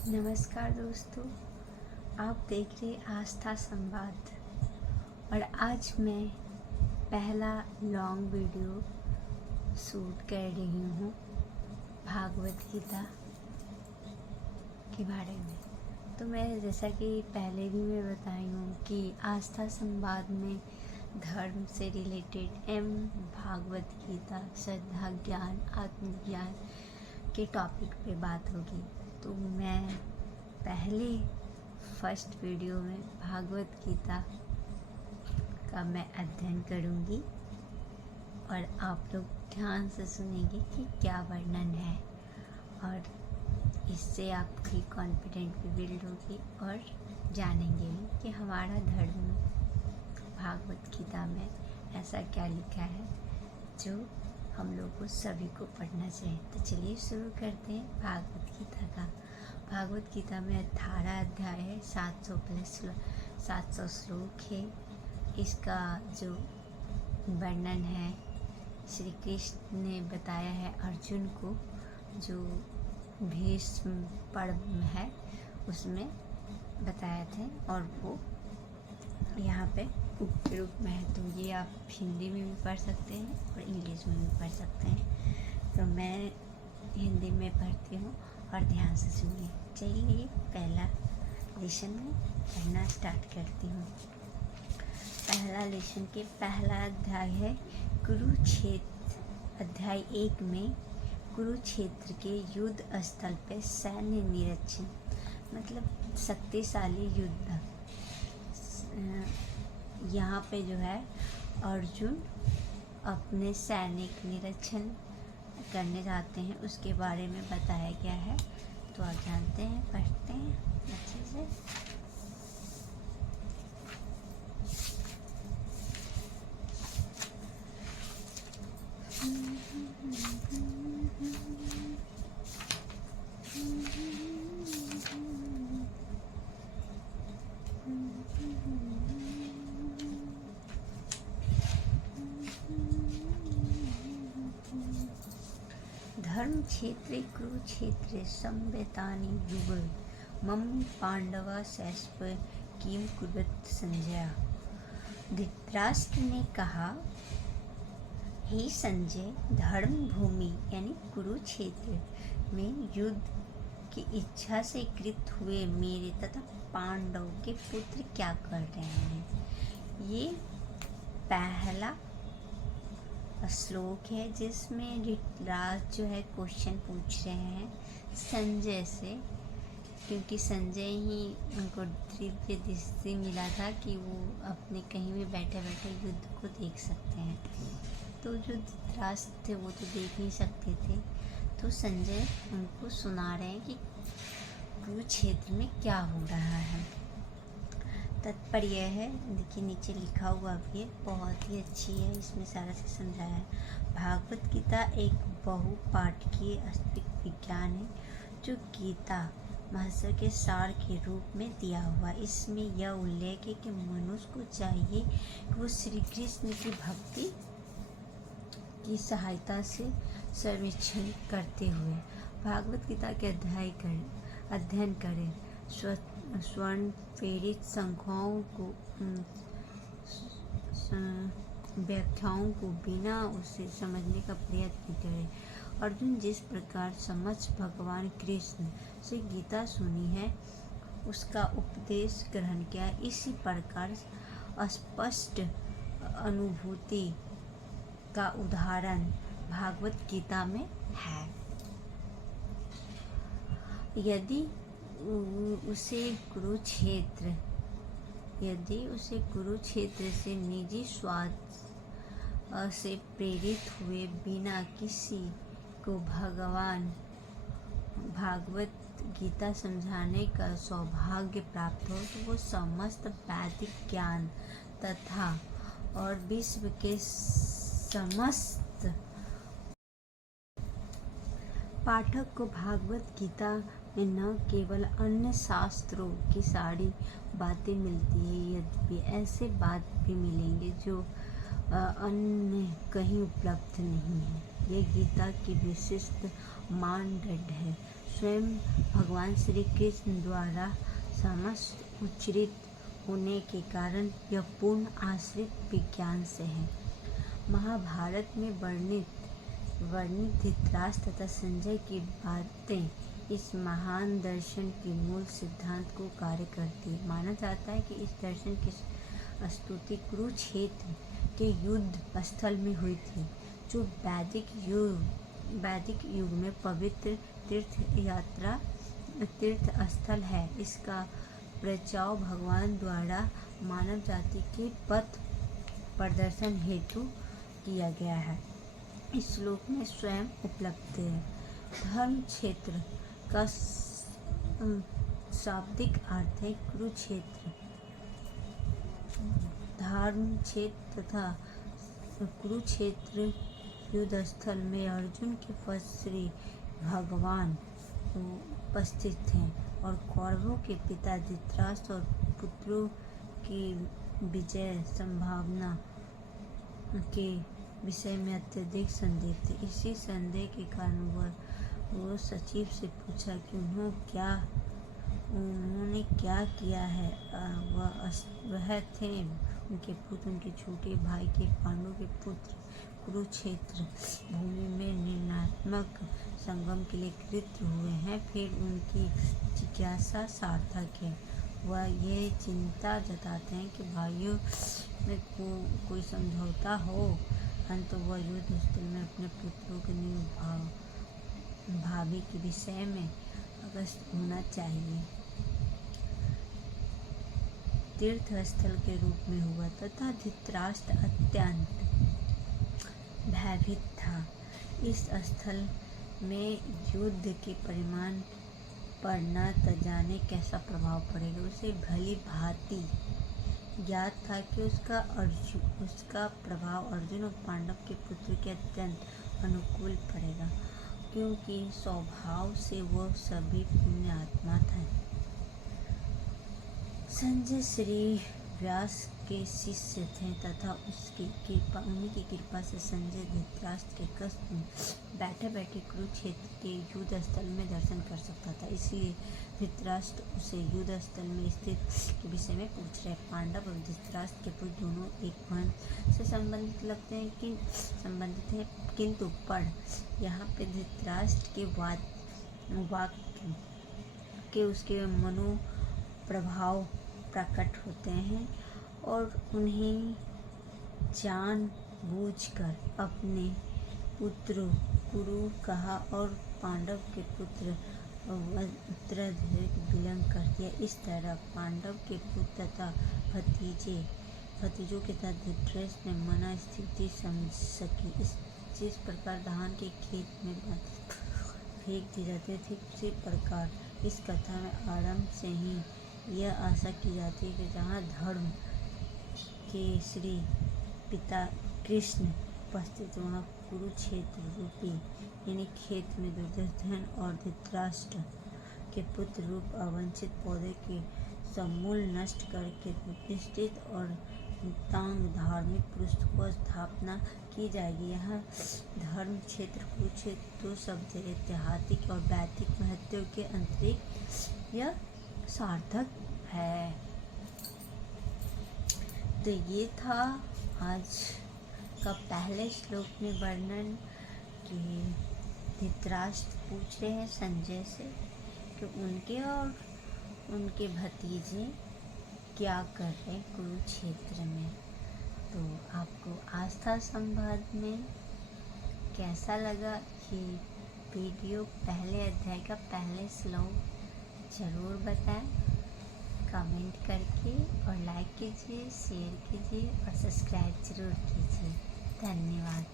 नमस्कार दोस्तों, आप देख रहे आस्था संवाद। और आज मैं पहला लॉन्ग वीडियो शूट कर रही हूँ भागवत गीता के बारे में। तो मैं जैसा कि पहले भी मैं बताई हूँ कि आस्था संवाद में धर्म से रिलेटेड भागवत गीता, श्रद्धा, ज्ञान, आत्मज्ञान के टॉपिक पे बात होगी। तो मैं पहले फर्स्ट वीडियो में भागवत गीता का मैं अध्ययन करूँगी और आप लोग ध्यान से सुनेंगे कि क्या वर्णन है, और इससे आपकी कॉन्फिडेंट भी बिल्ड होगी और जानेंगे भी कि हमारा धर्म भागवत गीता में ऐसा क्या लिखा है जो हम लोग को सभी को पढ़ना चाहिए। तो चलिए शुरू करते हैं भागवत गीता का। भागवत गीता में 18 अध्याय है, 700 श्लोक है। इसका जो वर्णन है श्री कृष्ण ने बताया है अर्जुन को, जो भीष्म पर्व है उसमें बताया थे, और वो यहाँ पे उक्त रूप में है। तो ये आप हिंदी में भी पढ़ सकते हैं और इंग्लिश में भी पढ़ सकते हैं। तो मैं हिंदी में पढ़ती हूँ और ध्यान से सुनिए। चलिए पहला लेसन में पढ़ना स्टार्ट करती हूँ। पहला लेसन के पहला अध्याय है कुरुक्षेत्र। अध्याय 1 में कुरुक्षेत्र के युद्ध स्थल पे सैन्य निरीक्षण, मतलब शक्तिशाली युद्ध। यहाँ पे जो है अर्जुन अपने सैनिक निरीक्षण करने जाते हैं, उसके बारे में बताया गया है। तो आप जानते हैं, पढ़ते हैं अच्छे से। धर्म क्षेत्रे कुरुक्षेत्रे संवेतानि युगल मम पांडवा शैष्प किम कुरुत संजय। धृतराष्ट्र ने कहा, हे संजय, धर्म भूमि यानी कुरुक्षेत्र में युद्ध की इच्छा से कृत हुए मेरे तथा पांडव के पुत्र क्या कर रहे हैं। ये पहला श्लोक है जिसमें धृतराष्ट्र जो है क्वेश्चन पूछ रहे हैं संजय से, क्योंकि संजय ही उनको दिव्य दृष्टि मिला था कि वो अपने कहीं भी बैठे बैठे युद्ध को देख सकते हैं। तो जो धृतराष्ट्र थे वो तो देख नहीं सकते थे, तो संजय उनको सुना रहे हैं कि कुरुक्षेत्र में क्या हो रहा है। तात्पर्य है, देखिए नीचे लिखा हुआ भी है, बहुत ही अच्छी है, इसमें सारा से समझाया है। भागवत गीता एक बहुपाठकीय अस्तिक विज्ञान है जो गीता महर्षि के सार के रूप में दिया हुआ। इसमें यह उल्लेख है कि मनुष्य को चाहिए कि वो श्री कृष्ण की भक्ति की सहायता से सर्वेक्षण करते हुए भागवत गीता के अध्ययन करें। स्वर्ण प्रेरित संख्याओं को व्याख्याओं को बिना उसे समझने का प्रयत्न करें। अर्जुन जिस प्रकार समझ भगवान कृष्ण से गीता सुनी है, उसका उपदेश ग्रहण किया, इसी प्रकार स्पष्ट अनुभूति का उदाहरण भागवत गीता में है। यदि उसे कुरुक्षेत्र से निजी स्वार्थ से प्रेरित हुए बिना किसी को भागवत गीता समझाने का सौभाग्य प्राप्त हो, तो वो समस्त वैदिक ज्ञान तथा और विश्व के समस्त पाठक को भागवत गीता में न केवल अन्य शास्त्रों की सारी बातें मिलती है, यद्यपि ऐसे बात भी मिलेंगे जो अन्य कहीं उपलब्ध नहीं है। ये गीता की विशिष्ट मानदंड है। स्वयं भगवान श्री कृष्ण द्वारा समस्त उच्चरित होने के कारण यह पूर्ण आश्रित विज्ञान से है। महाभारत में वर्णित धृतराष्ट्र तथा संजय की बातें इस महान दर्शन के मूल सिद्धांत को कार्य करती है। माना जाता है कि इस दर्शन की स्तुति कुरुक्षेत्र के युद्ध स्थल में हुई थी, जो वैदिक युग में पवित्र तीर्थ स्थल है। इसका प्रचार भगवान द्वारा मानव जाति के पथ प्रदर्शन हेतु किया गया है। इस श्लोक में स्वयं उपलब्ध है। धर्म क्षेत्र का शाब्दिक अर्थ है कुरुक्षेत्र। धर्म क्षेत्र तथा कुरुक्षेत्र युद्ध स्थल में अर्जुन के पद श्री भगवान उपस्थित थे और कौरवों के पिता धृतराष्ट्र और पुत्रों की विजय संभावना के विषय में अत्यधिक संदेह थे। इसी संदेह के कारण वो सचिव से पूछा कि उन्होंने क्या किया है। वह थे उनके पुत्र, उनके छोटे भाई के पांडु के पुत्र कुरुक्षेत्र भूमि में निर्णयात्मक संगम के लिए कृत हुए हैं। फिर उनकी जिज्ञासा सार्थक है। वह ये चिंता जताते हैं कि भाइयों में कोई समझौता हो, अंत वह युद्ध स्थल में अपने पुत्रों के भावी के विषय में अगस्त होना चाहिए। तीर्थ स्थल के रूप में हुआ तथा धृतराष्ट्र अत्यंत भयभीत था। इस स्थल में युद्ध के परिमाण पर न जाने कैसा प्रभाव पड़ेगा। उसे भली भांति ज्ञात था कि उसका प्रभाव अर्जुन और पांडव के पुत्र के अत्यंत अनुकूल पड़ेगा, क्योंकि स्वभाव से वो सभी पुण्य आत्मा थे। संजय श्री व्यास के शिष्य थे तथा उन्हीं की कृपा से संजय धृतराष्ट्र के कष्ट में बैठे बैठे कुरुक्षेत्र के युद्ध स्थल में दर्शन कर सकता था। इसलिए धृतराष्ट्र उसे युद्ध स्थल में स्थित के विषय में पूछ रहे। पांडव और धृतराष्ट्र के पुत्र दोनों एक बहन से संबंधित हैं, किंतु पर यहाँ पे धृतराष्ट्र के वाक्य के उसके मनोप्रभाव प्रकट होते हैं और उन्हें जानबूझकर अपने पुत्र कुरु कहा और पांडव के पुत्र उत्तराधिकारी विलंब कर दिया। इस तरह पांडव के पुत्र तथा भतीजों के साथ धृतराष्ट्र ने मना स्थिति समझ सकी। जिस प्रकार धान के खेत में फेंक दी जाती थी, उसी प्रकार इस कथा में आरंभ से ही यह आशा की जाती है कि जहाँ धर्म के श्री पिता कृष्ण उपस्थित, वहाँ कुरुक्षेत्र रूपी यानी खेत में दुर्योधन और धृतराष्ट्र के पुत्र रूप अवंचित पौधे के समूल नष्ट करके प्रतिष्ठित और तांग धार्मिक पुरुष को स्थापना की जाएगी। यहाँ धर्म क्षेत्र कुरुक्षेत्र दो शब्द ऐतिहासिक और वैदिक महत्व के अंतरिक्ष यह सार्थक है। तो ये था आज का पहले श्लोक में वर्णन कि धृतराष्ट्र पूछ रहे हैं संजय से कि उनके और उनके भतीजे क्या कर रहे हैं कुरुक्षेत्र में। तो आपको आस्था संवाद में कैसा लगा ये वीडियो, पहले अध्याय का पहले श्लोक ज़रूर बताएं कमेंट करके, और लाइक कीजिए, शेयर कीजिए और सब्सक्राइब ज़रूर कीजिए। धन्यवाद।